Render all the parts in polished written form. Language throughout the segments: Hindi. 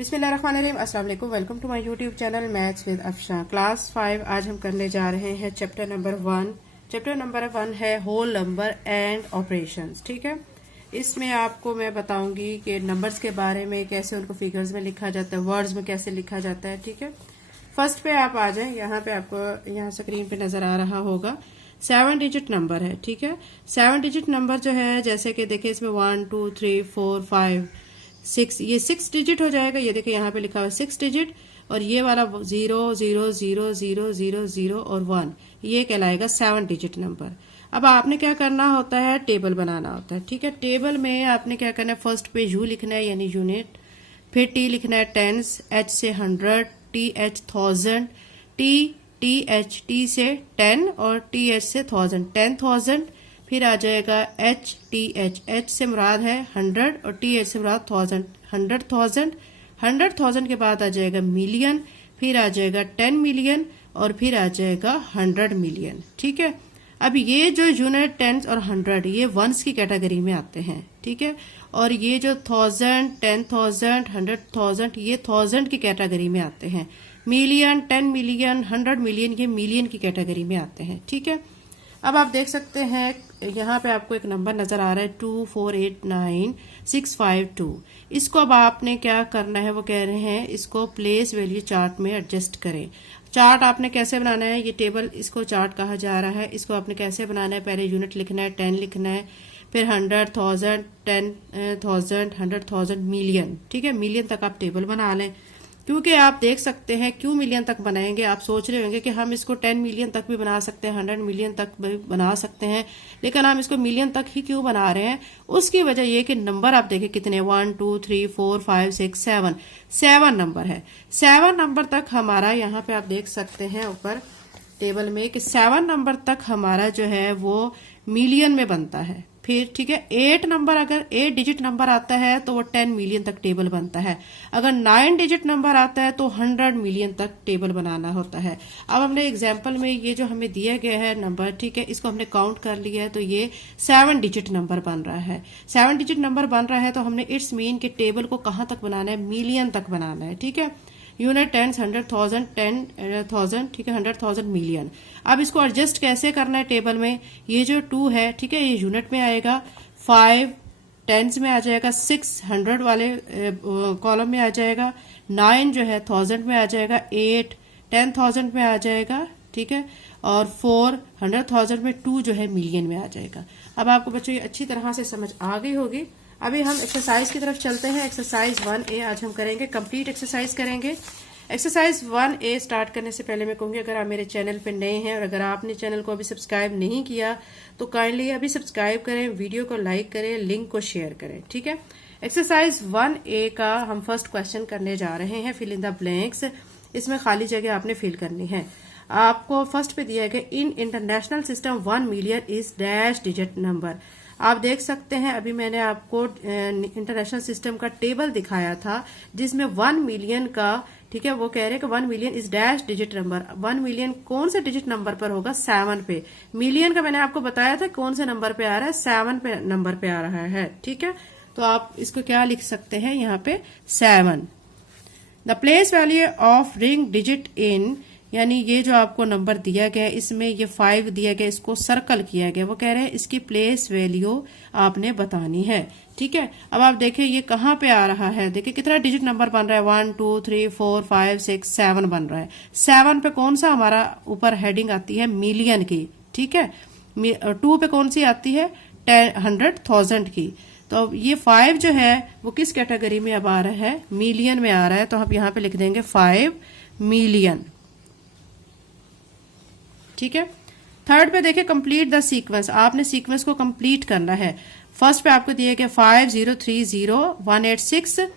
बिस्मिल्लाहिर्रहमानिर्रहीम। अस्सलाम वालेकुम। Welcome to my YouTube channel maths with Afsha. Class 5 आज हम करने जा रहे हैं चैप्टर नंबर 1। चैप्टर नंबर 1 है होल नंबर एंड ऑपरेशंस। ठीक है, इसमें आपको मैं बताऊंगी कि नंबर्स के बारे में, कैसे उनको फिगर्स में लिखा जाता है, वर्ड्स में कैसे लिखा जाता है। ठीक है, फर्स्ट पे आप आ जाए। यहाँ पे आपको यहाँ स्क्रीन पे नजर आ रहा होगा 7 डिजिट नंबर है। ठीक है, 7 डिजिट नंबर जो है, जैसे कि देखिए इसमें 1 2 3 4 5 6, ये 6 डिजिट हो जाएगा। ये देखिए यहाँ पे लिखा हुआ 6 डिजिट, और ये वाला 0 0 0 0 0 0 और 1, ये कहलाएगा 7 डिजिट नंबर। अब आपने क्या करना होता है, टेबल बनाना होता है। ठीक है, टेबल में आपने क्या करना है, फर्स्ट पे यू लिखना है यानी यूनिट, फिर टी लिखना है टेंस, एच से 100, T H 1000, T H T से 10 और टी एच से 1000, 10,000। फिर आ जाएगा एच टी एच, एच से मुराद है 100 और टी एच से मुराद 1000, 100,000। 100,000 के बाद आ जाएगा मिलियन, फिर आ जाएगा 10 मिलियन और फिर आ जाएगा 100 मिलियन। ठीक है, अब ये जो यूनिट, टेंस और 100 ये वंस की कैटेगरी में आते हैं। ठीक है, और ये जो 1000, 10,000, 100,000 ये 1000 की कैटेगरी में आते हैं। मिलियन, 10 मिलियन, 100 मिलियन ये मिलियन की कैटेगरी में आते हैं। ठीक है, अब आप देख सकते हैं यहाँ पे आपको एक नंबर नजर आ रहा है 2489652। इसको अब आपने क्या करना है, वो कह रहे हैं इसको प्लेस वैल्यू चार्ट में एडजस्ट करें। चार्ट आपने कैसे बनाना है, ये टेबल इसको चार्ट कहा जा रहा है। इसको आपने कैसे बनाना है, पहले यूनिट लिखना है, 10 लिखना है, फिर 100,000, 10,000, 100,000, मिलियन। ठीक है, मिलियन तक आप टेबल बना लें। क्योंकि आप देख सकते हैं क्यों मिलियन तक बनाएंगे, आप सोच रहे होंगे कि हम इसको 10 मिलियन तक भी बना सकते हैं, 100 मिलियन तक भी बना सकते हैं, लेकिन हम इसको मिलियन तक ही क्यों बना रहे हैं। उसकी वजह यह कि नंबर आप देखें कितने, 1 2 3 4 5 6 7, 7 नंबर है। 7 नंबर तक हमारा, यहाँ पे आप देख सकते हैं ऊपर टेबल में कि 7 नंबर तक हमारा जो है वो मिलियन में बनता है। फिर ठीक है, 8 नंबर, अगर 8 डिजिट नंबर आता है तो वो 10 मिलियन तक टेबल बनता है। अगर 9 डिजिट नंबर आता है तो 100 मिलियन तक टेबल बनाना होता है। अब हमने एग्जांपल में ये जो हमें दिया गया है नंबर, ठीक है, इसको हमने काउंट कर लिया है तो ये 7 डिजिट नंबर बन रहा है। 7 डिजिट नंबर बन रहा है तो हमने इट्स मीन के टेबल को कहाँ तक बनाना है, मिलियन तक बनाना है। ठीक है, यूनिट, टेंस, 100,000, 10,000, ठीक है, 100,000, मिलियन। अब इसको एडजस्ट कैसे करना है टेबल में, ये जो 2 है, ठीक है, ये यूनिट में आएगा, 5 टेंस में आ जाएगा, 6 100 वाले कॉलम में आ जाएगा, 9 जो है 1000 में आ जाएगा, 8 10,000 में आ जाएगा। ठीक है, और 4 100,000 में, 2 जो है मिलियन में आ जाएगा। अब आपको बच्चों ये अच्छी तरह से समझ आ गई होगी। अभी हम एक्सरसाइज की तरफ चलते हैं। एक्सरसाइज 1A आज हम करेंगे, कंप्लीट एक्सरसाइज करेंगे। एक्सरसाइज 1A स्टार्ट करने से पहले मैं कहूंगी, अगर आप मेरे चैनल पे नए हैं और अगर आपने चैनल को अभी सब्सक्राइब नहीं किया तो काइंडली अभी सब्सक्राइब करें, वीडियो को लाइक करें, लिंक को शेयर करें। ठीक है, एक्सरसाइज 1A का हम फर्स्ट क्वेश्चन करने जा रहे हैं, फिल इन द ब्लैंक्स। इसमें खाली जगह आपने फिल करनी है। आपको फर्स्ट पे दिया गया, in international system 1 million is dash digit number. आप देख सकते हैं अभी मैंने आपको इंटरनेशनल सिस्टम का टेबल दिखाया था जिसमें 1 मिलियन का, ठीक है, वो कह रहे हैं कि 1 million is dash digit number. 1 million कौन से डिजिट नंबर पर होगा, 7 पे। मिलियन का मैंने आपको बताया था कौन से नंबर पे आ रहा है, 7 पे नंबर पे आ रहा है। ठीक है, तो आप इसको क्या लिख सकते हैं यहाँ पे, 7। The place value of ring digit in, यानी ये जो आपको नंबर दिया गया है इसमें ये 5 दिया गया, इसको सर्कल किया गया। वो कह रहे हैं इसकी प्लेस वैल्यू आपने बतानी है। ठीक है, अब आप देखें ये कहाँ पे आ रहा है, देखिए कितना डिजिट नंबर बन रहा है, 1 2 3 4 5 6 7 बन रहा है। 7 पे कौन सा हमारा ऊपर हेडिंग आती है, मिलियन की। ठीक है, 2 पे कौन सी आती है, 100,000 की। तो ये 5 जो है वो किस कैटेगरी में अब आ रहा है, मिलियन में आ रहा है। तो हम यहाँ पे लिख देंगे 5 मिलियन। ठीक है, थर्ड पे देखिए, कंप्लीट द सीक्वेंस। आपने सीक्वेंस को कंप्लीट करना है। फर्स्ट पे आपको दिए गए 5030,186,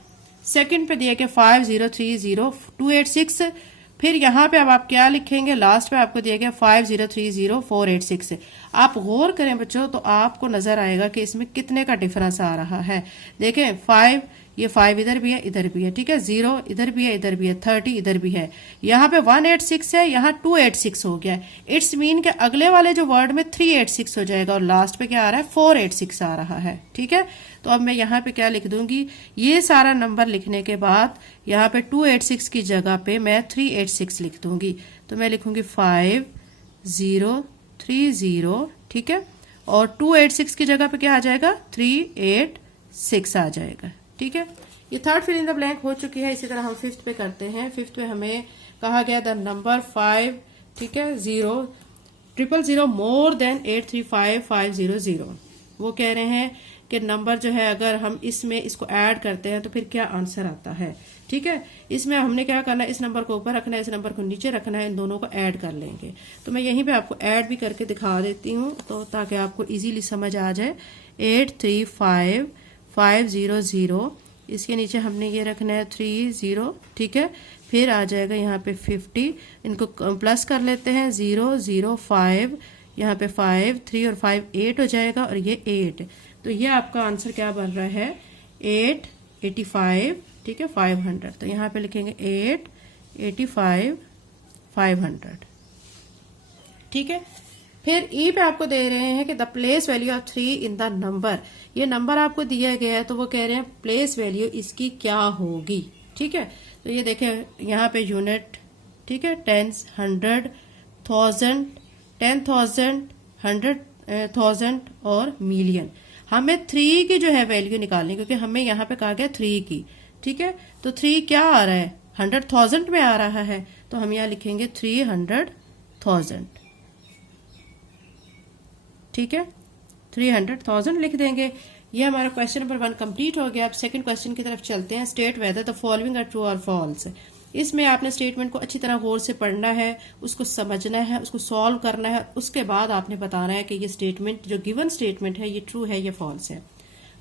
सेकंड पे दिए गए 5030,286, फिर यहाँ पे अब आप क्या लिखेंगे, लास्ट पे आपको दिया गया 5030,486। आप गौर करें बच्चों तो आपको नजर आएगा कि इसमें कितने का डिफरेंस आ रहा है। देखें 5 ये 5 इधर भी है, इधर भी है, ठीक है, 0 इधर भी है, इधर भी है, 30 इधर भी है, यहाँ पे 186 है, यहाँ 286 हो गया। इट्स मीन के अगले वाले जो वर्ड में 386 हो जाएगा और लास्ट पे क्या आ रहा है 486 आ रहा है, ठीक है। तो अब मैं यहाँ पे क्या लिख दूंगी, ये सारा नंबर लिखने के बाद यहाँ पे 286 की जगह पे मैं 386 लिख दूंगी। तो मैं लिखूंगी 5030, ठीक है, और 286 की जगह पे क्या आ जाएगा 386 आ जाएगा, ठीक है। ये third fill in the blank हो चुकी है। इसी तरह हम फिफ्थ पे करते हैं। फिफ्थ पे हमें कहा गया द नंबर 5, ठीक है, 000 मोर देन 835500। वो कह रहे हैं कि नंबर जो है अगर हम इसमें इसको ऐड करते हैं तो फिर क्या आंसर आता है, ठीक है। इसमें हमने क्या करना है, इस नंबर को ऊपर रखना है, इस नंबर को नीचे रखना है, इन दोनों को ऐड कर लेंगे। तो मैं यहीं पे आपको ऐड भी करके दिखा देती हूँ तो ताकि आपको इजीली समझ आ जाए। 835500, इसके नीचे हमने ये रखना है 30, ठीक है, फिर आ जाएगा यहाँ पे 50, इनको प्लस कर लेते हैं 005, यहाँ पे 5 3 और 5 8 हो जाएगा और ये 8। तो ये आपका आंसर क्या बन रहा है 885, ठीक है, 500। तो यहाँ पे लिखेंगे 885 500, ठीक है। फिर ई पे आपको दे रहे हैं कि the place value of 3 in the number. ये नंबर आपको दिया गया है तो वो कह रहे हैं प्लेस वैल्यू इसकी क्या होगी, ठीक है। तो ये देखें यहाँ पे यूनिट, ठीक है, टेंस, 100, 1000, 10,000, 100,000 और मिलियन। हमें 3 की जो है वैल्यू निकालनी, क्योंकि हमें यहाँ पे कहा गया 3 की, ठीक है। तो 3 क्या आ रहा है 100,000 में आ रहा है, तो हम यहाँ लिखेंगे 300,000, ठीक है, 300,000 लिख देंगे। ये हमारा क्वेश्चन नंबर 1 कंप्लीट हो गया। अब सेकंड क्वेश्चन की तरफ चलते हैं। State whether the following are true और फॉल्स। इसमें आपने स्टेटमेंट को अच्छी तरह गौर से पढ़ना है, उसको समझना है, उसको सॉल्व करना है, उसके बाद आपने बताना है कि ये स्टेटमेंट जो गिवन स्टेटमेंट है ये ट्रू है या फॉल्स है।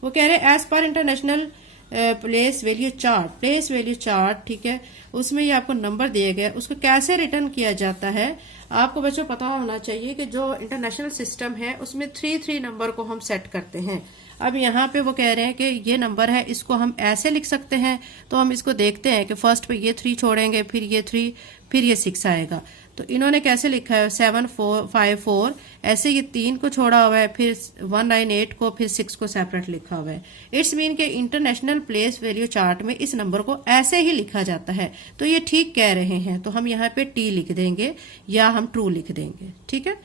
वो कह रहे हैं as per international place value chart, ठीक है, उसमें ये आपको नंबर दिए गए, उसको कैसे रिटर्न किया जाता है आपको बच्चों पता होना चाहिए कि जो इंटरनेशनल सिस्टम है उसमें 3 नंबर को हम सेट करते हैं। अब यहाँ पे वो कह रहे हैं कि ये नंबर है, इसको हम ऐसे लिख सकते हैं। तो हम इसको देखते हैं कि फर्स्ट पे ये 3 छोड़ेंगे, फिर ये 3, फिर ये 6 आएगा। तो इन्होंने कैसे लिखा है 7454, ऐसे ये 3 को छोड़ा हुआ है, फिर 198 को, फिर 6 को सेपरेट लिखा हुआ है। इट्स मीन के इंटरनेशनल प्लेस वैल्यू चार्ट में इस नंबर को ऐसे ही लिखा जाता है। तो ये ठीक कह रहे हैं, तो हम यहाँ पे टी लिख देंगे या हम ट्रू लिख देंगे, ठीक है।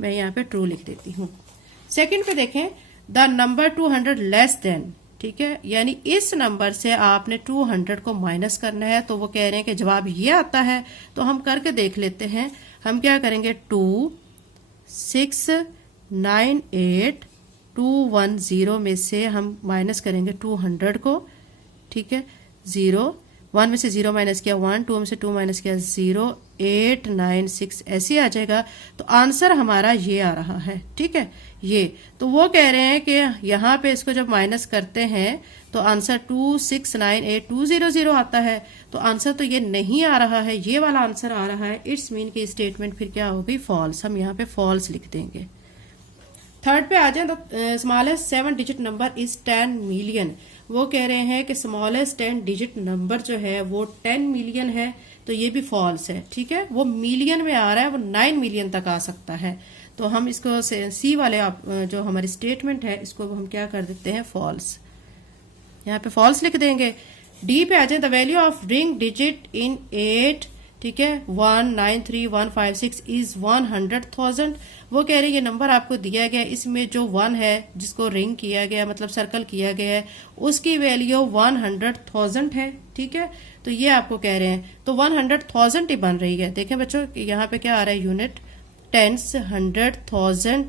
मैं यहाँ पे ट्रू लिख देती हूँ। सेकेंड पे देखें द नंबर 200 लेस देन, ठीक है, यानी इस नंबर से आपने 200 को माइनस करना है। तो वो कह रहे हैं कि जवाब ये आता है। तो हम करके देख लेते हैं। हम क्या करेंगे 2 6 9 8 2 1 0 में से हम माइनस करेंगे 200 को, ठीक है, 0 1 में से 0 माइनस किया 1, 2 में से 2 माइनस किया 0, 8 9 6 ऐसे आ जाएगा। तो आंसर हमारा ये आ रहा है, ठीक है, ये। तो वो कह रहे हैं कि यहाँ पे इसको जब माइनस करते हैं तो आंसर 2698200 आता है। तो आंसर तो ये नहीं आ रहा है, ये वाला आंसर आ रहा है। इट्स मीन की स्टेटमेंट फिर क्या होगी फॉल्स। हम यहाँ पे फॉल्स लिख देंगे। थर्ड पे आ जाए तो smallest 7 digit number is 10 million. वो कह रहे हैं कि स्मॉलेस्ट 10 डिजिट नंबर जो है वो 10 मिलियन है। तो ये भी फॉल्स है, ठीक है। वो मिलियन में आ रहा है, वो 9 मिलियन तक आ सकता है। तो हम इसको सी वाले जो हमारी स्टेटमेंट है इसको हम क्या कर देते हैं फॉल्स। यहाँ पे फॉल्स लिख देंगे। डी पे आ जाए the value of ring digit in 8, ठीक है, 193156 इज 100,000। वो कह रहे हैं ये नंबर आपको दिया गया, इसमें जो 1 है जिसको रिंग किया गया मतलब सर्कल किया गया है उसकी वैल्यू 100,000 है, ठीक है। तो ये आपको कह रहे हैं तो 100,000 ही बन रही है। देखें बच्चों यहाँ पे क्या आ रहा है यूनिट टेंस, 100,000,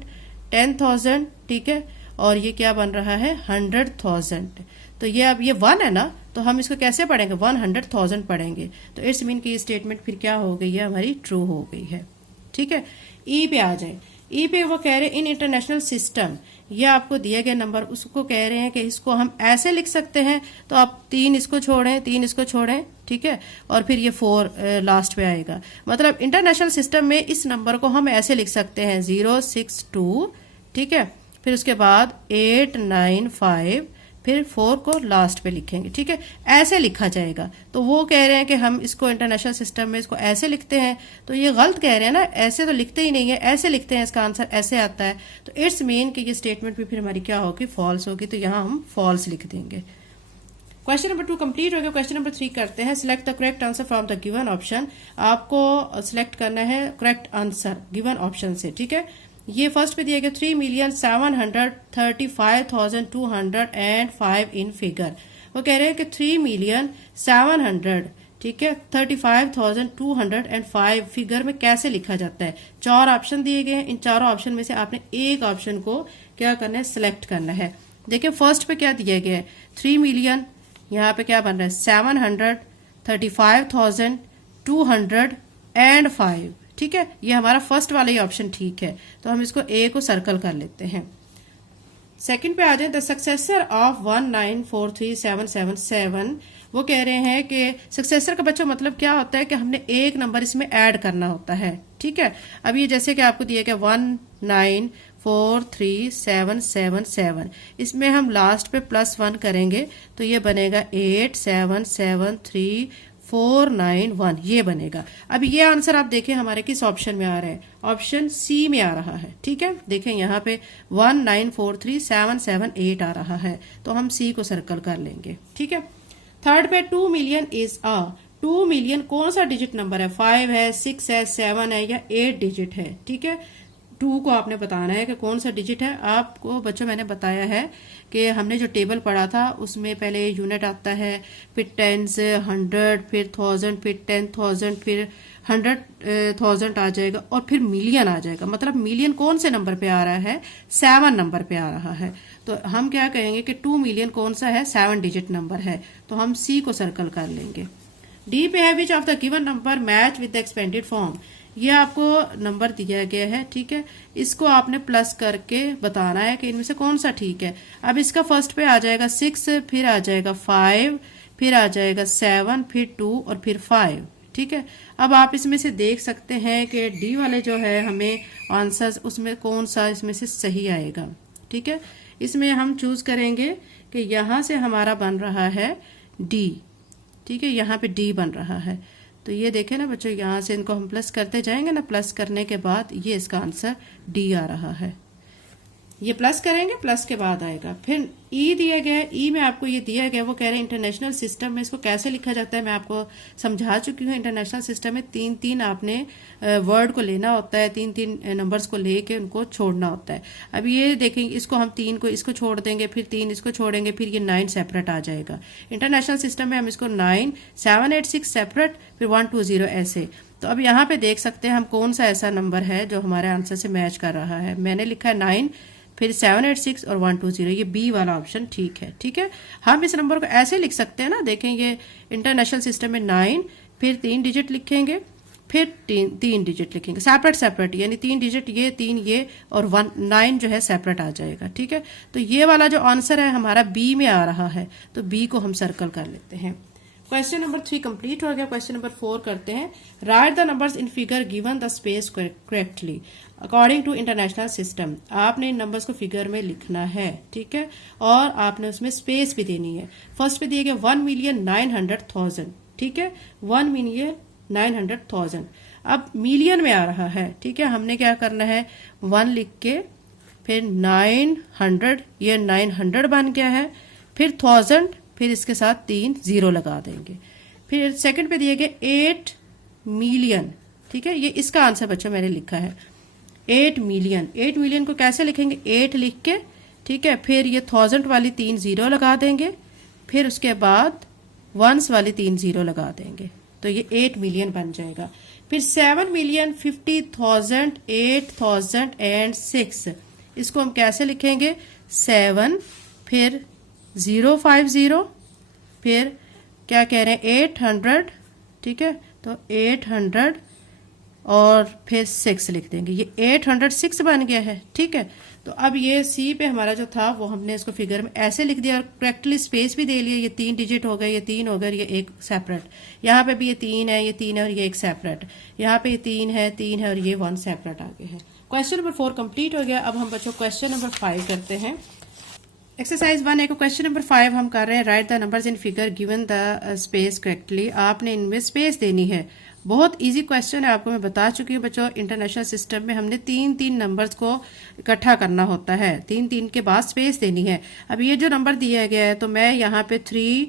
10,000, ठीक है, और ये क्या बन रहा है 100,000। तो ये अब ये 1 है ना, तो हम इसको कैसे पढ़ेंगे 100,000 पढ़ेंगे। तो इट्स मीन की स्टेटमेंट फिर क्या हो गई है हमारी ट्रू हो गई है, ठीक है। ई पे आ जाए। ई पे वो कह रहे हैं इन इंटरनेशनल सिस्टम, ये आपको दिया गया नंबर उसको कह रहे हैं कि इसको हम ऐसे लिख सकते हैं। तो आप 3 इसको छोड़ें, 3 इसको छोड़ें, ठीक है, और फिर ये 4 लास्ट पे आएगा। मतलब इंटरनेशनल सिस्टम में इस नंबर को हम ऐसे लिख सकते हैं 062, ठीक है, फिर उसके बाद 895, फिर 4 को लास्ट पे लिखेंगे, ठीक है, ऐसे लिखा जाएगा। तो वो कह रहे हैं कि हम इसको इंटरनेशनल सिस्टम में इसको ऐसे लिखते हैं, तो ये गलत कह रहे हैं ना, ऐसे तो लिखते ही नहीं है, ऐसे लिखते हैं, इसका आंसर ऐसे आता है। तो इट्स मीन कि ये स्टेटमेंट भी फिर हमारी क्या होगी, फॉल्स होगी, तो यहाँ हम फॉल्स लिख देंगे। क्वेश्चन नंबर 2 कंप्लीट हो गया। क्वेश्चन नंबर 3 करते हैं। Select the correct answer from the given option. आपको सिलेक्ट करना है करेक्ट आंसर गिवन ऑप्शन से, ठीक है। ये फर्स्ट पे दिया गया 3,735,205 इन फिगर। वो कह रहे हैं कि 3,700,000, ठीक है, 35,205 फिगर में कैसे लिखा जाता है। 4 ऑप्शन दिए गए हैं, इन चारों ऑप्शन में से आपने एक ऑप्शन को क्या करना है, सिलेक्ट करना है। देखिए फर्स्ट पे क्या दिया गया है, 3 मिलियन, यहाँ पे क्या बन रहा है 735,205, ठीक है, ये हमारा फर्स्ट वाला ही ऑप्शन ठीक है, तो हम इसको ए को सर्कल कर लेते हैं। सेकंड पे आ जाए, द सक्सेसर ऑफ 1943777। वो कह रहे हैं कि सक्सेसर का बच्चों मतलब क्या होता है कि हमने एक नंबर इसमें ऐड करना होता है, ठीक है। अब ये जैसे कि आपको दिया गया 1943777, इसमें हम लास्ट पे +1 करेंगे तो ये बनेगा 8773491, ये बनेगा। अब ये आंसर आप देखें हमारे किस ऑप्शन में आ रहा है, ऑप्शन सी में आ रहा है, ठीक है। देखें यहाँ पे 1943778 आ रहा है, तो हम सी को सर्कल कर लेंगे, ठीक है। थर्ड पे 2 मिलियन इज अ, 2 मिलियन कौन सा डिजिट नंबर है, 5 है, 6 है, 7 है या 8 डिजिट है, ठीक है। 2 को आपने बताना है कि कौन सा डिजिट है। आपको बच्चों मैंने बताया है कि हमने जो टेबल पढ़ा था उसमें पहले यूनिट आता है, फिर टेंस, 100, फिर 1000, फिर 10,000, फिर 100,000 आ जाएगा और फिर मिलियन आ जाएगा। मतलब मिलियन कौन से नंबर पे आ रहा है, 7 नंबर पे आ रहा है। तो हम क्या कहेंगे कि 2 मिलियन कौन सा है, 7 डिजिट नंबर है, तो हम सी को सर्कल कर लेंगे। डी पे है which of the given number match with the expanded form. ये आपको नंबर दिया गया है, ठीक है, इसको आपने प्लस करके बताना है कि इनमें से कौन सा ठीक है। अब इसका फर्स्ट पे आ जाएगा 6, फिर आ जाएगा 5, फिर आ जाएगा 7, फिर 2 और फिर 5, ठीक है। अब आप इसमें से देख सकते हैं कि डी वाले जो है हमें आंसर उसमें कौन सा इसमें से सही आएगा, ठीक है। इसमें हम चूज करेंगे कि यहां से हमारा बन रहा है डी, ठीक है, यहाँ पे डी बन रहा है। तो ये देखें ना बच्चों, यहाँ से इनको हम प्लस करते जाएंगे ना, प्लस करने के बाद ये इसका आंसर डी आ रहा है। ये प्लस करेंगे, प्लस के बाद आएगा। फिर ई दिया गया है, ई में आपको ये दिया गया, वो कह रहे हैं इंटरनेशनल सिस्टम में इसको कैसे लिखा जाता है। मैं आपको समझा चुकी हूँ। इंटरनेशनल सिस्टम में 3-3 आपने वर्ड को लेना होता है, 3-3 नंबर्स को लेके उनको छोड़ना होता है। अब ये देखेंगे, इसको हम 3 को इसको छोड़ देंगे, फिर 3 इसको छोड़ेंगे, फिर ये 9 सेपरेट आ जाएगा। इंटरनेशनल सिस्टम में हम इसको 9, 7, 8, 6 सेपरेट, फिर 1, 2, 0 ऐसे। तो अब यहाँ पे देख सकते हैं हम कौन सा ऐसा नंबर है जो हमारे आंसर से मैच कर रहा है। मैंने लिखा है 9, फिर 7, 8, 6 और 1, 2, 0, ये बी वाला ऑप्शन ठीक है, ठीक है। हम इस नंबर को ऐसे लिख सकते हैं ना, देखें ये इंटरनेशनल सिस्टम में 9, फिर 3 डिजिट लिखेंगे, फिर 3 डिजिट लिखेंगे सेपरेट सेपरेट, यानी 3 डिजिट ये, 3 ये और 9 जो है सेपरेट आ जाएगा, ठीक है। तो ये वाला जो आंसर है हमारा बी में आ रहा है, तो बी को हम सर्कल कर लेते हैं। क्वेश्चन नंबर 3 कंप्लीट हो गया। क्वेश्चन नंबर 4 करते हैं। Write the numbers in figure given the space correctly according to international system. आपने इन नंबर्स को फिगर में लिखना है, ठीक है, और आपने उसमें स्पेस भी देनी है। फर्स्ट पे दिए गए 1,900,000, ठीक है, 1,900,000। अब मिलियन में आ रहा है, ठीक है, हमने क्या करना है 1 लिख के फिर 900, ये 900 बन गया है, फिर 1000, फिर इसके साथ 3 0 लगा देंगे। फिर सेकंड पे दिए गए 8 मिलियन, ठीक है, ये इसका आंसर बच्चों मैंने लिखा है 8 मिलियन। 8 मिलियन को कैसे लिखेंगे, 8 लिख के, ठीक है, फिर ये 1000 वाली 3 0 लगा देंगे, फिर उसके बाद 1s वाली 3 0 लगा देंगे, तो ये 8 मिलियन बन जाएगा। फिर 7,50,000, 8,000 एंड 6, इसको हम कैसे लिखेंगे 7, फिर 050, फिर क्या कह रहे हैं 800, ठीक है, तो 800 और फिर 6 लिख देंगे, ये 806 बन गया है, ठीक है। तो अब ये सी पे हमारा जो था वो हमने इसको फिगर में ऐसे लिख दिया और करेक्टली स्पेस भी दे लिया। ये 3 डिजिट हो गए, ये 3 हो गए, ये एक सेपरेट, यहाँ पे भी ये 3 है, ये 3 है और ये एक सेपरेट, यहाँ पे ये 3 है, 3 है और ये 1 सेपरेट आ गया है। क्वेश्चन नंबर 4 कंप्लीट हो गया। अब हम बच्चों क्वेश्चन नंबर 5 करते हैं। एक्सरसाइज 1 एक क्वेश्चन नंबर 5 हम कर रहे हैं। Write the numbers in figure given the space correctly. आपने इनमें स्पेस देनी है। बहुत इजी क्वेश्चन है, आपको मैं बता चुकी हूँ बच्चों। इंटरनेशनल सिस्टम में हमने 3-3 नंबर्स को इकट्ठा करना होता है, 3-3 के बाद स्पेस देनी है। अब ये जो नंबर दिया गया है तो मैं यहाँ पे 3,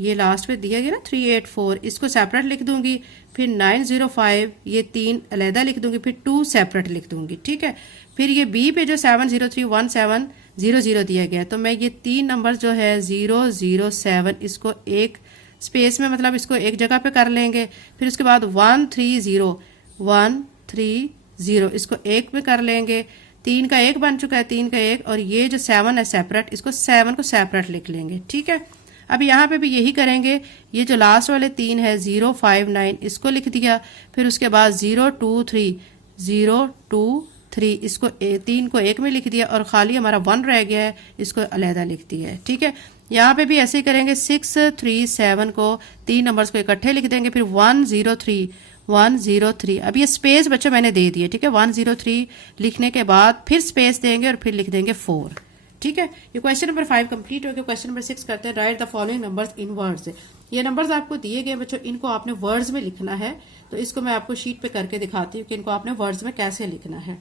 ये लास्ट पे दिया गया ना 384, इसको सेपरेट लिख दूंगी। फिर 905 ये 3 अलहदा लिख दूंगी, फिर 2 सेपरेट लिख दूंगी। ठीक है। फिर ये बी पे जो 7031700 दिया गया है तो मैं ये 3 नंबर जो है 007 इसको एक स्पेस में, मतलब इसको एक जगह पे कर लेंगे। फिर उसके बाद 130 इसको एक में कर लेंगे। 3 का 1 बन चुका है, 3 का 1, और ये जो 7 है सेपरेट, इसको 7 को सेपरेट लिख लेंगे। ठीक है। अब यहाँ पे भी यही करेंगे। ये जो लास्ट वाले 3 है 059 इसको लिख दिया। फिर उसके बाद 023 इसको 3 को 1 में लिख दिया, और खाली हमारा 1 रह गया है, इसको अलहदा लिख दिया है। ठीक है। यहाँ पे भी ऐसे ही करेंगे। 637 को 3 नंबर्स को इकट्ठे लिख देंगे। फिर 103 अब ये स्पेस बच्चों मैंने दे दिए। ठीक है। 103 लिखने के बाद फिर स्पेस देंगे और फिर लिख देंगे 4। ठीक है। ये क्वेश्चन नंबर 5 कंप्लीट हो गया। क्वेश्चन नंबर 6 करते हैं। Write the following numbers in words. ये नंबर्स आपको दिए गए बच्चों, इनको आपने वर्ड्स में लिखना है। तो इसको मैं आपको शीट पे करके दिखाती हूँ कि इनको आपने वर्ड्स में कैसे लिखना है।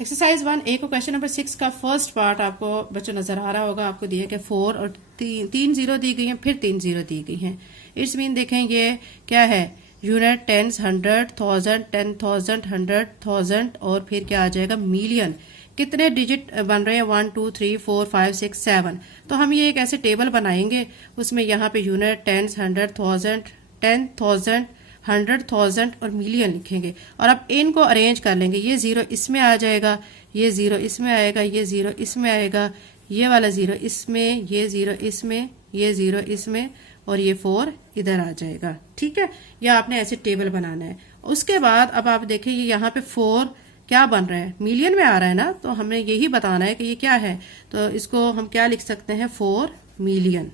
एक्सरसाइज 1 एक क्वेश्चन नंबर 6 का फर्स्ट पार्ट आपको बच्चों नजर आ रहा होगा। आपको दिया गया 4 और 3 जीरो दी गई हैं, फिर 3 जीरो दी गई हैं। इट्स मीन देखें ये क्या है, यूनिट, टेंस, 100, 1000, 10,000, 100,000 और फिर क्या आ जाएगा, मिलियन। कितने डिजिट बन रहे हैं, 1 2 3 4 5 6 7। तो हम ये एक ऐसे टेबल बनाएंगे, उसमें यहाँ पे यूनिट, टेंस, 100,000, 10,000, 100,000 और मिलियन लिखेंगे। और अब इनको अरेंज कर लेंगे। ये 0 इसमें आ जाएगा, ये 0 इसमें आएगा, ये 0 इसमें आएगा, ये वाला 0 इसमें, ये 0 इसमें, ये 0 इसमें, और ये 4 इधर आ जाएगा। ठीक है। यह आपने ऐसे टेबल बनाना है। उसके बाद अब आप देखें ये यहाँ पे 4 क्या बन रहा है, मिलियन में आ रहा है ना, तो हमें यही बताना है कि ये क्या है। तो इसको हम क्या लिख सकते हैं, 4 मिलियन।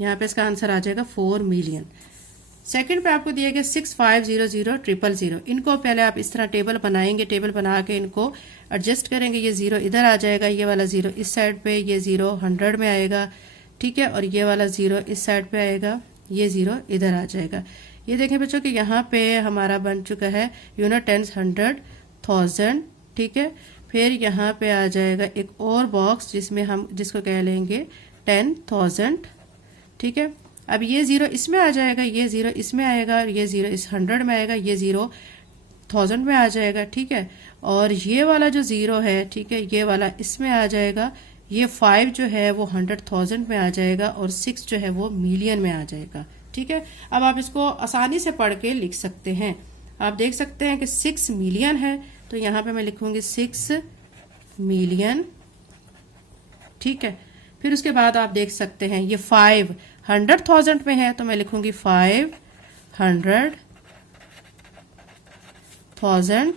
यहाँ पे इसका आंसर आ जाएगा 4 मिलियन। सेकंड पे आपको दिया गया 6500,000,000। इनको पहले आप इस तरह टेबल बनाएंगे। टेबल बना के इनको एडजस्ट करेंगे। ये 0 इधर आ जाएगा, ये वाला 0 इस साइड पे, ये 0 100 में आएगा। ठीक है। और ये वाला 0 इस साइड पे आएगा, ये 0 इधर आ जाएगा। ये देखें बच्चों कि यहाँ पे हमारा बन चुका है यूनिट, टेंस, 100,000। ठीक है। फिर यहाँ पे आ जाएगा एक और बॉक्स जिसको कह लेंगे 10,000। ठीक है। अब ये 0 इसमें आ जाएगा, ये 0 इसमें आएगा, ये 0 इस 100 में आएगा, ये 0 1000 में आ जाएगा। ठीक है। और ये वाला जो 0 है, ठीक है, ये वाला इसमें आ जाएगा। ये 5 जो है वो 100,000 में आ जाएगा, और 6 जो है वो मिलियन में आ जाएगा। ठीक है। अब आप इसको आसानी से पढ़ के लिख सकते हैं। आप देख सकते हैं कि 6 मिलियन है, तो यहाँ पे मैं लिखूंगी 6 मिलियन। ठीक है। फिर उसके बाद आप देख सकते हैं ये 5 100,000 में है, तो मैं लिखूंगी 500,000।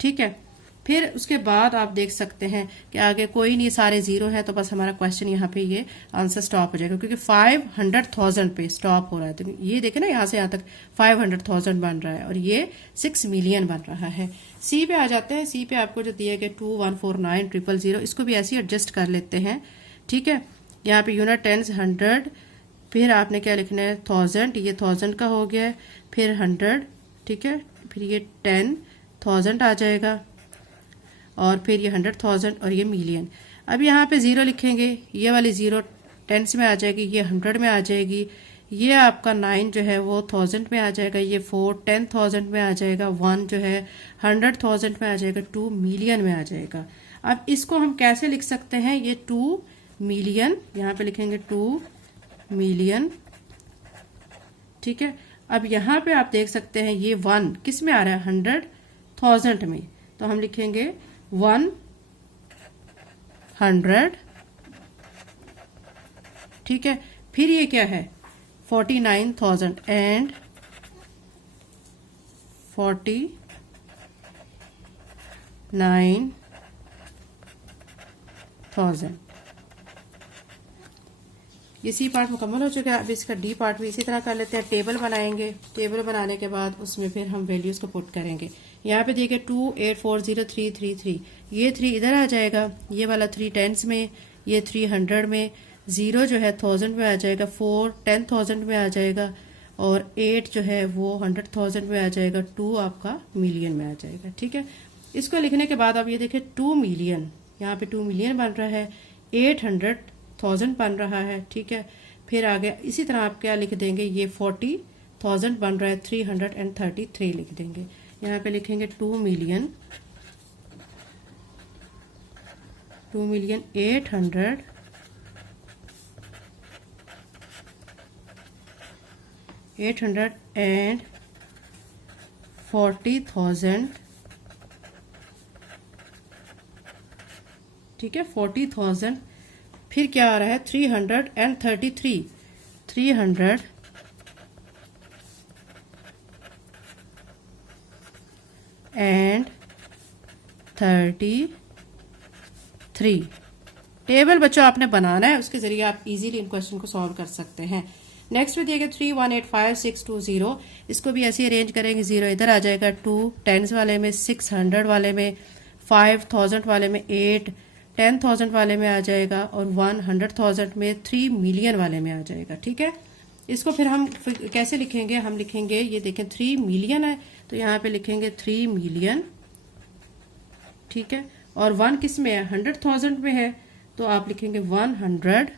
ठीक है। फिर उसके बाद आप देख सकते हैं कि आगे कोई नहीं, सारे 0 है, तो बस हमारा क्वेश्चन यहाँ पे ये आंसर स्टॉप हो जाएगा, क्योंकि 500,000 पे स्टॉप हो रहा है। तो ये देखें ना, यहाँ से यहाँ तक 500,000 बन रहा है, और ये 6 मिलियन बन रहा है। सी पे आ जाते हैं। सी पे आपको जो दिया गया 2149,000, इसको भी ऐसे ही एडजस्ट कर लेते हैं। ठीक है। यहाँ पे यूनिट, टेंस, 100, फिर आपने क्या लिखना है, 1000, ये 1000 का हो गया है, फिर 100। ठीक है। फिर ये 10,000 आ जाएगा, और फिर ये 100,000 और ये मिलियन। अब यहाँ पे 0 लिखेंगे, ये वाली 0 टेंस में आ जाएगी, ये 100 में आ जाएगी, ये आपका 9 जो है वो 1000 में आ जाएगा, ये 4 10,000 में आ जाएगा, 1 जो है 100,000 में आ जाएगा, 2 मिलियन में आ जाएगा। अब इसको हम कैसे लिख सकते हैं, ये 2 मिलियन, यहाँ पे लिखेंगे 2 मिलियन। ठीक है। अब यहाँ पे आप देख सकते हैं ये 1 किस में आ रहा है, 100,000 में, तो हम लिखेंगे 100। ठीक है। फिर ये क्या है, 49,000 एंड 49,000। ये सी पार्ट मुकम्मल हो चुका है। अब इसका डी पार्ट भी इसी तरह कर लेते हैं। टेबल बनाएंगे, टेबल बनाने के बाद उसमें फिर हम वैल्यूज को पुट करेंगे। यहाँ पे देखिए 2840,333, ये 3 इधर आ जाएगा, ये वाला 3 टेंस में, ये 3 100 में, 0 जो है 1000 में आ जाएगा, 4 10,000 में आ जाएगा, और 8 जो है वो 100,000 में आ जाएगा, 2 आपका मिलियन में आ जाएगा। ठीक है, इसको लिखने के बाद आप ये देखिए 2 मिलियन, यहाँ पे 2 मिलियन बन रहा है, 800,000 बन रहा है। ठीक है, फिर आगे इसी तरह आप क्या लिख देंगे, ये 40,000 बन रहा है, 333 लिख देंगे। यहाँ पे लिखेंगे 2 मिलियन 840,000, ठीक है 40,000, फिर क्या आ रहा है 333, 333। टेबल बच्चों आपने बनाना है, उसके जरिए आप इजीली इन क्वेश्चन को सॉल्व कर सकते हैं। नेक्स्ट में दिया गया 3185620, इसको भी ऐसे अरेंज करेंगे, 0 इधर आ जाएगा, 2 टेंस वाले में, 600 वाले में, 5000 वाले में, 8 10,000 वाले में आ जाएगा, और 100,000 में, 3 मिलियन वाले में आ जाएगा। ठीक है, इसको फिर हम कैसे लिखेंगे, हम लिखेंगे, ये देखें 3 मिलियन है तो यहाँ पे लिखेंगे 3 मिलियन। ठीक है, और 1 किस में है, 100,000 में है, तो आप लिखेंगे 100,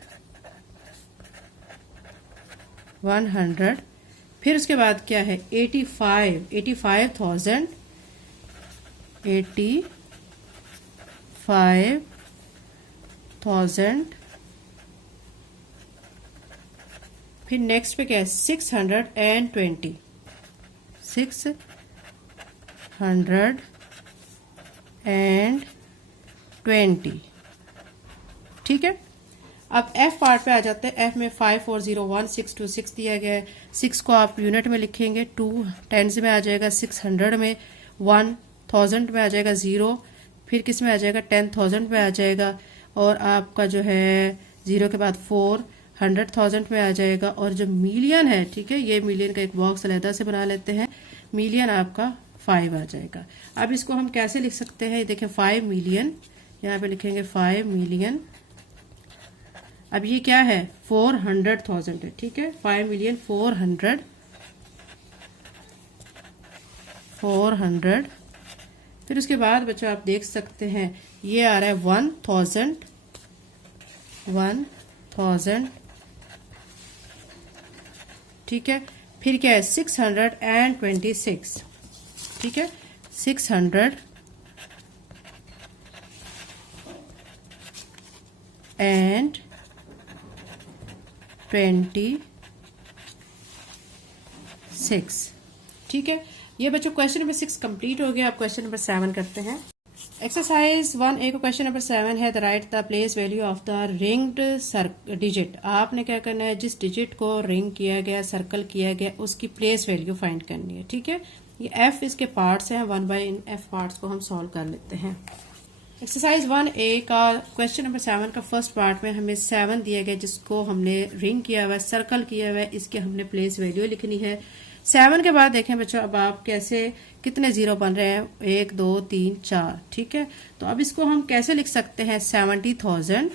फिर उसके बाद क्या है 85,000, 85,000, फिर नेक्स्ट पे क्या है 620, 620। ठीक है, अब एफ पार्ट पे आ जाते हैं। एफ में 5401626 दिया गया है। 6 को आप यूनिट में लिखेंगे, 2 टेंस में आ जाएगा, 600 में, 1000 में आ जाएगा, 0 फिर किस में आ जाएगा 10,000 में आ जाएगा, और आपका जो है 0 के बाद 4 100,000 में आ जाएगा, और जो मिलियन है, ठीक है, ये मिलियन का एक बॉक्स अलहदा से बना लेते हैं, मिलियन आपका 5 आ जाएगा। अब इसको हम कैसे लिख सकते हैं, देखें 5 मिलियन, यहाँ पे लिखेंगे 5 मिलियन। अब ये क्या है 400,000 है। ठीक है, 5 मिलियन 400, फिर उसके बाद बच्चों आप देख सकते हैं ये आ रहा है 1,000, ठीक है, फिर क्या है 626, ठीक है 626, ठीक है। ये बच्चों क्वेश्चन नंबर 6 कंप्लीट हो गया। अब क्वेश्चन नंबर 7 करते हैं। एक्सरसाइज 1A का क्वेश्चन नंबर 7 है, the right the place value of the ringed digit. आपने क्या करना है, जिस डिजिट को रिंग किया गया, सर्कल किया गया, उसकी प्लेस वैल्यू फाइंड करनी है। ठीक है, ये एफ इसके पार्ट्स हैं, 1 बाय इन एफ पार्ट्स को हम सॉल्व कर लेते हैं। एक्सरसाइज 1A का क्वेश्चन नंबर 7 का फर्स्ट पार्ट में हमें 7 दिया गया, जिसको हमने रिंग किया हुआ है, सर्कल किया हुआ है, इसकी हमने प्लेस वैल्यू लिखनी है। 7 के बाद देखें बच्चों, अब आप कैसे कितने जीरो बन रहे हैं, 1 2 3 4, ठीक है। तो अब इसको हम कैसे लिख सकते हैं, 70,000,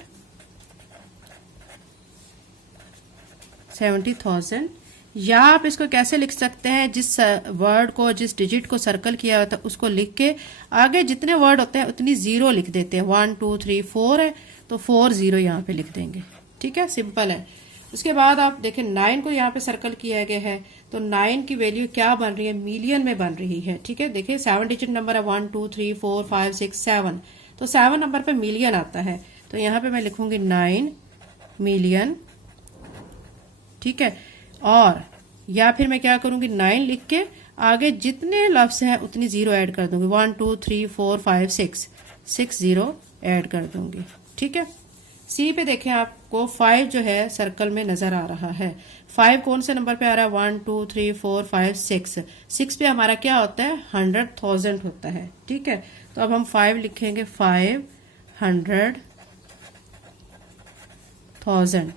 या आप इसको कैसे लिख सकते हैं, जिस वर्ड को, जिस डिजिट को सर्कल किया हुआ था उसको लिख के आगे जितने वर्ड होते हैं उतनी जीरो लिख देते हैं। 1 2 3 4 है तो 4 0 यहाँ पे लिख देंगे। ठीक है, सिंपल है। उसके बाद आप देखें 9 को यहाँ पे सर्कल किया गया है, तो 9 की वैल्यू क्या बन रही है, मिलियन में बन रही है। ठीक है, देखिए 7 डिजिट नंबर है, 1 2 3 4 5 6 7, तो 7 नंबर पे मिलियन आता है, तो यहाँ पे मैं लिखूंगी 9 मिलियन। ठीक है, और या फिर मैं क्या करूंगी, 9 लिख के आगे जितने लफ्ज हैं उतनी जीरो ऐड कर दूंगी, 1 2 3 4 5 6 0 ऐड कर दूंगी। ठीक है, सी पे देखें आपको 5 जो है सर्कल में नजर आ रहा है। 5 कौन से नंबर पे आ रहा है, 1 2 3 4 5 6 पे हमारा क्या होता है, 100,000 होता है। ठीक है, तो अब हम 5 लिखेंगे, 500,000।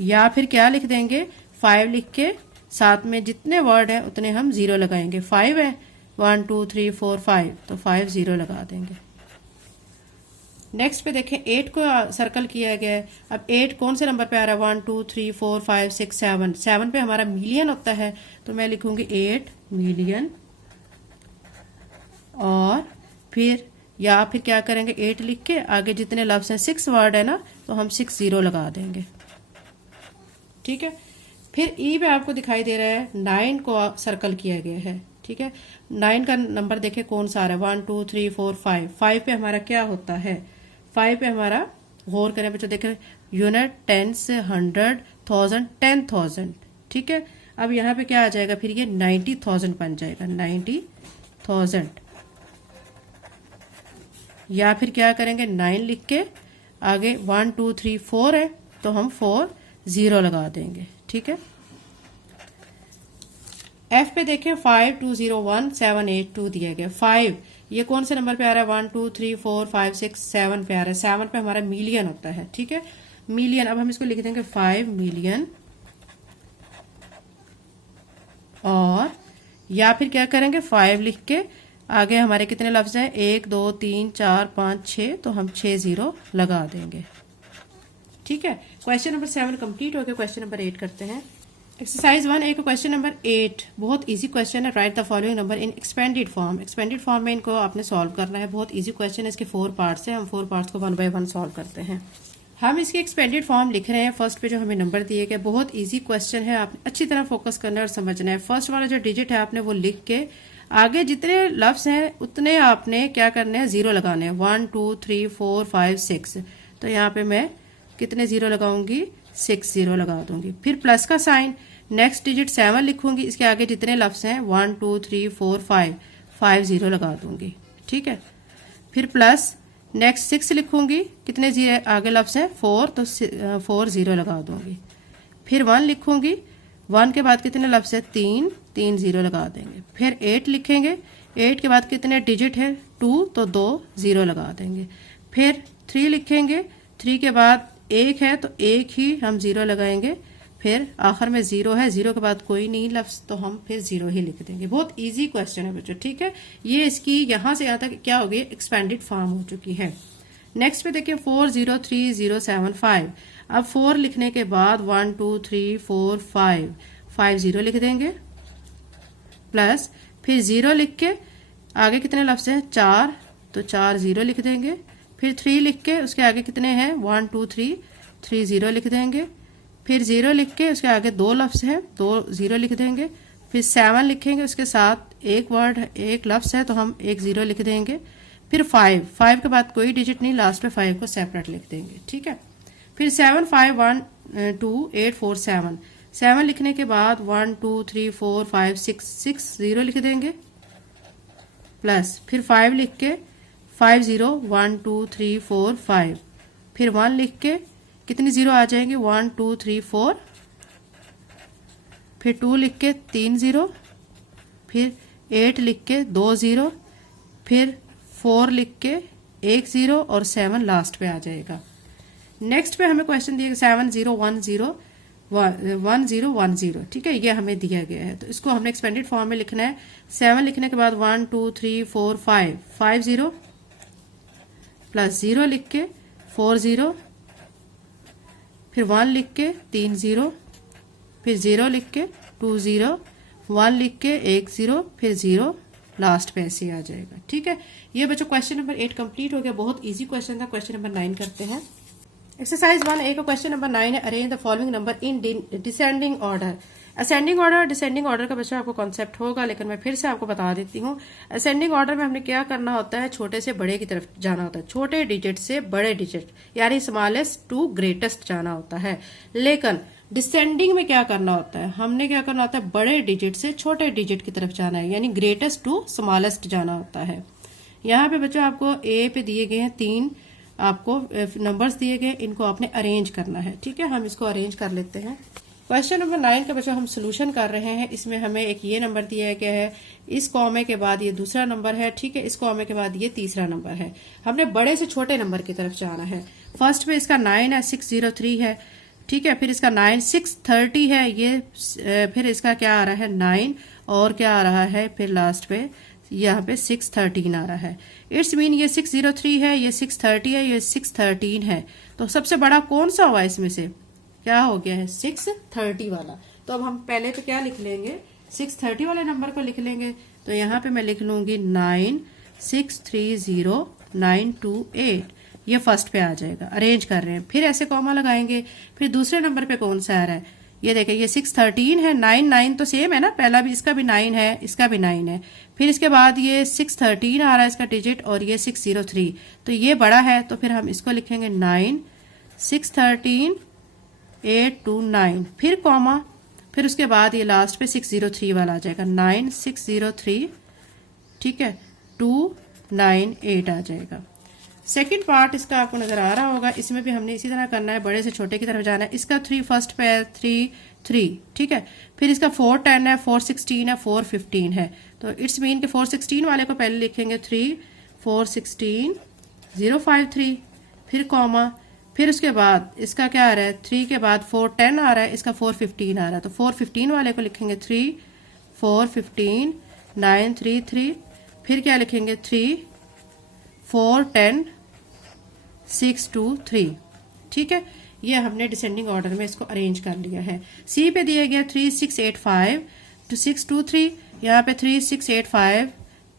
या फिर क्या लिख देंगे 5 लिख के साथ में जितने वर्ड है उतने हम 0 लगाएंगे। 5 है 1 2 3 4 5 तो 5 0 लगा देंगे। नेक्स्ट पे देखें 8 को सर्कल किया गया है। अब 8 कौन से नंबर पे आ रहा है 1 2 3 4 5 6 7 7 पे हमारा मिलियन होता है तो मैं लिखूंगी 8 मिलियन और फिर क्या करेंगे 8 लिख के आगे जितने लफ्ज हैं 6 वर्ड है ना तो हम 6 0 लगा देंगे। ठीक है। फिर ई पे आपको दिखाई दे रहा है 9 को सर्कल किया गया है। ठीक है। 9 का नंबर देखें कौन सा आ रहा है 1 2 3 4 5 5 पे हमारा क्या होता है 5 पे हमारा गौर करें बच्चों देखें यूनिट टेंस 100 1000 10,000। ठीक है। अब यहाँ पे क्या आ जाएगा फिर ये 90,000 बन जाएगा 90,000। या फिर क्या करेंगे 9 लिख के आगे 1 2 3 4 है तो हम 4 0 लगा देंगे। ठीक है। एफ पे देखें 5 2 0 1 7 8 2 दिया गया। 5 ये कौन से नंबर पे आ रहा है 1 2 3 4 5 6 7 पे आ रहा है। 7 पे हमारा मिलियन होता है। ठीक है। मिलियन अब हम इसको लिख देंगे 5 मिलियन और या फिर क्या करेंगे 5 लिख के आगे हमारे कितने लफ्ज हैं 1 2 3 4 5 6 तो हम 6 0 लगा देंगे। ठीक है। क्वेश्चन नंबर 7 कंप्लीट हो गया। क्वेश्चन नंबर 8 करते हैं। एक्सरसाइज 1 का क्वेश्चन नंबर 8 बहुत इजी क्वेश्चन है। Write the following number in expanded form. Expanded form में इनको आपने सॉल्व करना है। बहुत इजी क्वेश्चन है। इसके 4 पार्ट्स हैं। हम 4 पार्ट्स को 1 बाय 1 सॉल्व करते हैं। हम इसकी एक्सपेंडेड फॉर्म लिख रहे हैं। फर्स्ट पे जो हमें नंबर दिए गए बहुत इजी क्वेश्चन है। आपने अच्छी तरह फोकस करना है और समझना है। फर्स्ट वाला जो डिजिट है आपने वो लिख के आगे जितने लफ्ज हैं उतने आपने क्या करने हैं 0 लगाने हैं 1 2 3 4 5 6 तो यहाँ पे मैं कितने 0 लगाऊंगी 6 0 लगा दूंगी। फिर प्लस का साइन नेक्स्ट डिजिट 7 लिखूंगी इसके आगे जितने लफ्ज हैं 1 2 3 4 5 5 0 लगा दूंगी। ठीक है। फिर प्लस नेक्स्ट 6 लिखूंगी कितने आगे लफ्ज हैं 4 तो 4 0 लगा दूंगी। फिर 1 लिखूंगी 1 के बाद कितने लफ्ज है 3 3 0 लगा देंगे। फिर 8 लिखेंगे 8 के बाद कितने डिजिट है 2 तो 2 0 लगा देंगे। फिर 3 लिखेंगे 3 के बाद 1 है तो 1 ही हम 0 लगाएंगे। फिर आखिर में 0 है 0 के बाद कोई नहीं लफ्ज तो हम फिर 0 ही लिख देंगे। बहुत इजी क्वेश्चन है बच्चों। ठीक है। ये इसकी यहाँ से यहाँ तक क्या हो गई एक्सपेंडेड फॉर्म हो चुकी है। नेक्स्ट पे देखिए 4 0 3 0 7 5। अब 4 लिखने के बाद 1 2 3 4 5 5 0 लिख देंगे प्लस फिर 0 लिख के आगे कितने लफ्ज हैं 4 तो 4 0 लिख देंगे। फिर 3 लिख के उसके आगे कितने हैं 1 2 3 3 0 लिख देंगे। फिर 0 लिख के उसके आगे 2 लफ्ज हैं 2 0 लिख देंगे। फिर 7 लिखेंगे उसके साथ एक वर्ड एक लफ्ज है तो हम 1 0 लिख देंगे। फिर 5 के बाद कोई डिजिट नहीं लास्ट पे 5 को सेपरेट लिख देंगे। ठीक है। फिर 7 5 1 2 8 4 7 7 लिखने के बाद 1 2 3 4 5 6 6 0 लिख देंगे प्लस फिर 5 लिख के 5 0 1 2 3 4 5 फिर 1 लिख के कितनी 0 आ जाएंगे 1 2 3 4 फिर 2 लिख के 3 0 फिर 8 लिख के 2 0 फिर 4 लिख के 1 0 और 7 लास्ट पे आ जाएगा। नेक्स्ट पे हमें क्वेश्चन दिया 7 0 1 0 1 0 1 0। ठीक है। ये हमें दिया गया है तो इसको हमने एक्सपेंडेड फॉर्म में लिखना है। 7 लिखने के बाद 1 2 3 4 5 5 0 प्लस 0 लिख के 4 0 फिर 1 लिख के 3 0 फिर 0 लिख के 2 0 1 लिख के 1 0 फिर 0 लास्ट पे ऐसे आ जाएगा। ठीक है। ये बच्चों क्वेश्चन नंबर 8 कंप्लीट हो गया। बहुत इजी क्वेश्चन था। क्वेश्चन नंबर 9 करते हैं। एक्सरसाइज 1 का क्वेश्चन नंबर 9 है arrange the following number in descending order. Ascending order descending order का बच्चा आपको कॉन्सेप्ट होगा लेकिन मैं फिर से आपको बता देती हूँ। असेंडिंग ऑर्डर में हमने क्या करना होता है छोटे से बड़े की तरफ जाना होता है। छोटे डिजिट से बड़े डिजिट यानी स्मॉलेस्ट टू ग्रेटेस्ट जाना होता है। लेकिन डिसेंडिंग में क्या करना होता है हमने क्या करना होता है बड़े डिजिट से छोटे डिजिट की तरफ जाना है यानी ग्रेटेस्ट टू स्मॉलेस्ट जाना होता है। यहाँ पे बच्चों आपको ए पे दिए गए हैं 3 आपको नंबर्स दिए गए इनको आपने अरेंज करना है। ठीक है। हम इसको अरेंज कर लेते हैं। क्वेश्चन नंबर 9 का बच्चों हम सोल्यूशन कर रहे हैं। इसमें हमें एक ये नंबर दिया गया है इस कॉमे के बाद ये दूसरा नंबर है। ठीक है। इस कॉमे के बाद ये तीसरा नंबर है। हमने बड़े से छोटे नंबर की तरफ जाना है। फर्स्ट पे इसका 9 है 6 0 3 है। ठीक है। फिर इसका 9 630 है ये, फिर इसका क्या आ रहा है 9 और क्या आ रहा है फिर लास्ट पे यहाँ पे 613 आ रहा है। इट्स मीन ये 603 है, ये 630 है, ये 613 है। तो सबसे बड़ा कौन सा हुआ इसमें से, क्या हो गया है 630 वाला। तो अब हम पहले तो क्या लिख लेंगे 630 वाले नंबर को लिख लेंगे। तो यहाँ पे मैं लिख लूंगी 9630928, ये फर्स्ट पे आ जाएगा। अरेंज कर रहे हैं, फिर ऐसे कॉमा लगाएंगे। फिर दूसरे नंबर पे कौन सा आ रहा है, ये देखें ये 613 है, 9 तो सेम है ना, पहला भी इसका भी 9 है, इसका भी 9 है। फिर इसके बाद ये 613 आ रहा है इसका डिजिट, और ये 603, तो ये बड़ा है, तो फिर हम इसको लिखेंगे 9 613 829, फिर कॉमा, फिर उसके बाद ये लास्ट पे 603 वाला आ जाएगा, 9603, ठीक है 298 आ जाएगा। सेकंड पार्ट इसका आपको नजर आ रहा होगा, इसमें भी हमने इसी तरह करना है, बड़े से छोटे की तरफ जाना है। इसका 3 फर्स्ट पे है 3, ठीक है। फिर इसका 410 है, 416 है, 415 है। तो इट्स मीन के 416 वाले को पहले लिखेंगे 3 416 053, फिर कॉमा, फिर उसके बाद इसका क्या आ रहा है 3 के बाद 410 आ रहा है, इसका 415 आ रहा है। तो 415 वाले को लिखेंगे 3 415 933, फिर क्या लिखेंगे 3 410 623, ठीक है। ये हमने डिसेंडिंग ऑर्डर में इसको अरेंज कर लिया है। सी पे दिया गया 3685 to 623, यहाँ पे 3685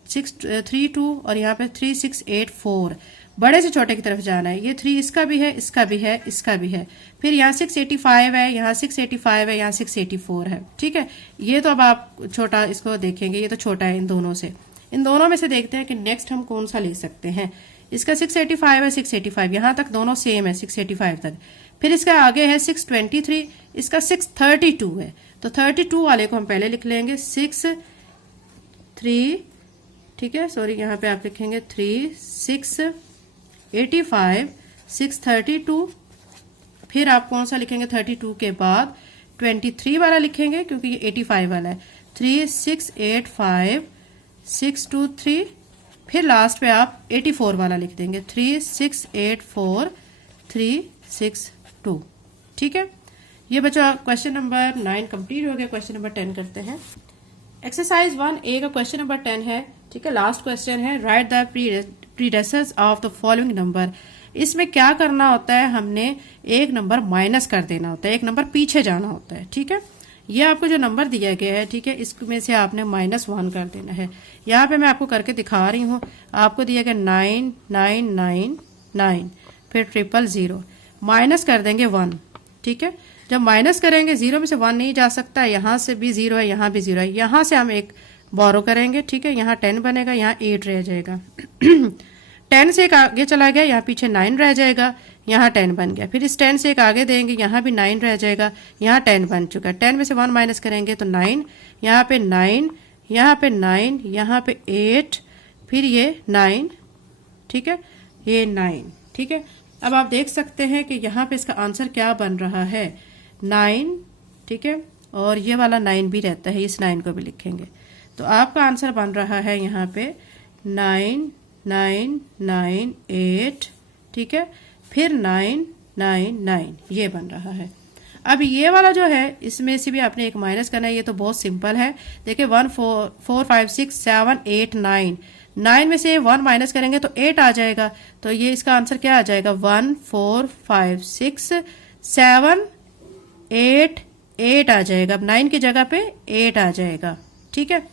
632 और यहाँ पे 3684। बड़े से छोटे की तरफ जाना है, ये 3 इसका भी है, इसका भी है, इसका भी है। फिर यहाँ 685 है, यहाँ 685 है, यहाँ 684 है, ठीक है। ये तो अब आप छोटा इसको देखेंगे, ये तो छोटा है इन दोनों से। इन दोनों में से देखते हैं कि नेक्स्ट हम कौन सा ले सकते हैं। इसका 685 है, 685 यहाँ तक दोनों सेम है 685 तक। फिर इसका आगे है 623, इसका 632 है। तो 32 वाले को हम पहले लिख लेंगे 63, ठीक है, सॉरी यहाँ पे आप लिखेंगे 3 685 632। फिर आप कौन सा लिखेंगे 32 के बाद 23 वाला लिखेंगे क्योंकि ये 85 वाला है, 3685 623। फिर लास्ट पे आप 84 वाला लिख देंगे 3684 362, ठीक है। ये बच्चा क्वेश्चन नंबर 9 कंप्लीट हो गया। क्वेश्चन नंबर 10 करते हैं। एक्सरसाइज 1A का क्वेश्चन नंबर 10 है, ठीक है। लास्ट क्वेश्चन है, write the predecessors of the following number. इसमें क्या करना होता है, हमने एक नंबर माइनस कर देना होता है, एक नंबर पीछे जाना होता है, ठीक है। ये आपको जो नंबर दिया गया है, ठीक है, इसमें से आपने -1 कर देना है। यहाँ पे मैं आपको करके दिखा रही हूँ। आपको दिया गया 9999, फिर 000, माइनस कर देंगे 1, ठीक है। जब माइनस करेंगे 0 में से 1 नहीं जा सकता, यहाँ से भी 0 है, यहाँ भी 0 है। यहाँ से हम एक बोरो करेंगे, ठीक है, यहाँ 10 बनेगा, यहाँ 8 रह जाएगा 10 से एक आगे चला गया, यहाँ पीछे 9 रह जाएगा, यहाँ 10 बन गया। फिर इस 10 से एक आगे देंगे, यहाँ भी 9 रह जाएगा, यहाँ 10 बन चुका है। 10 में से 1 माइनस करेंगे तो 9, यहाँ पे 9, यहाँ पे 9, यहाँ पे 8, फिर ये 9, ठीक है, ये 9, ठीक है। अब आप देख सकते हैं कि यहाँ पे इसका आंसर क्या बन रहा है 9, ठीक है, और ये वाला 9 भी रहता है, इस 9 को भी लिखेंगे। तो आपका आंसर बन रहा है यहाँ पे 9998, ठीक है, फिर 999, ये बन रहा है। अब ये वाला जो है, इसमें से भी आपने एक माइनस करना है। ये तो बहुत सिंपल है, देखिए 1 4 4 5 6 7 8 9, 9 में से 1 माइनस करेंगे तो 8 आ जाएगा। तो ये इसका आंसर क्या आ जाएगा 1 4 5 6 7 8 8 आ जाएगा। अब 9 की जगह पे 8 आ जाएगा, ठीक है।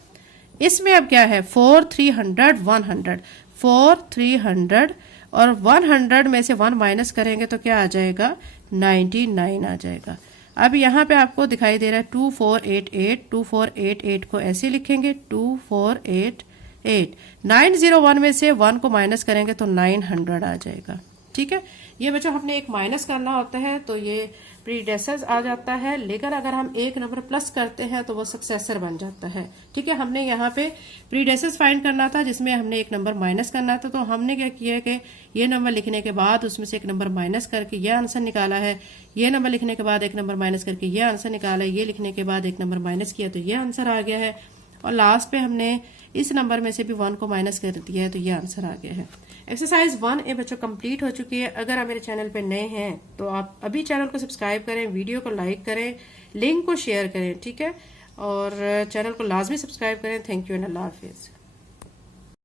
इसमें अब क्या है 4 300 100, 4 300 और 100 में से 1 माइनस करेंगे तो क्या आ जाएगा 99 आ जाएगा। अब यहाँ पे आपको दिखाई दे रहा है 2488, 2488 को ऐसे लिखेंगे 2488। 901 में से 1 को माइनस करेंगे तो 900 आ जाएगा, ठीक है। ये बच्चों हमने एक माइनस करना होता है तो ये प्रीडेसेस आ जाता है, लेकिन अगर हम एक नंबर प्लस करते हैं तो वो सक्सेसर बन जाता है, ठीक है। हमने यहाँ पे प्रीडेसेस फाइंड करना था जिसमें हमने एक नंबर माइनस करना था। तो हमने क्या किया कि ये नंबर लिखने के बाद उसमें से एक नंबर माइनस करके ये आंसर निकाला है, ये नंबर लिखने के बाद एक नंबर माइनस करके ये आंसर निकाला है, ये लिखने के बाद एक नंबर माइनस किया तो ये आंसर आ गया है। और लास्ट पे हमने इस नंबर में से भी 1 को माइनस कर दिया है, तो ये आंसर आ गया है। एक्सरसाइज 1A बच्चों कंप्लीट हो चुकी है। अगर आप मेरे चैनल पे नए हैं तो आप अभी चैनल को सब्सक्राइब करें, वीडियो को लाइक करें, लिंक को शेयर करें, ठीक है, और चैनल को लाजमी सब्सक्राइब करें। Thank you and Allah Hafiz.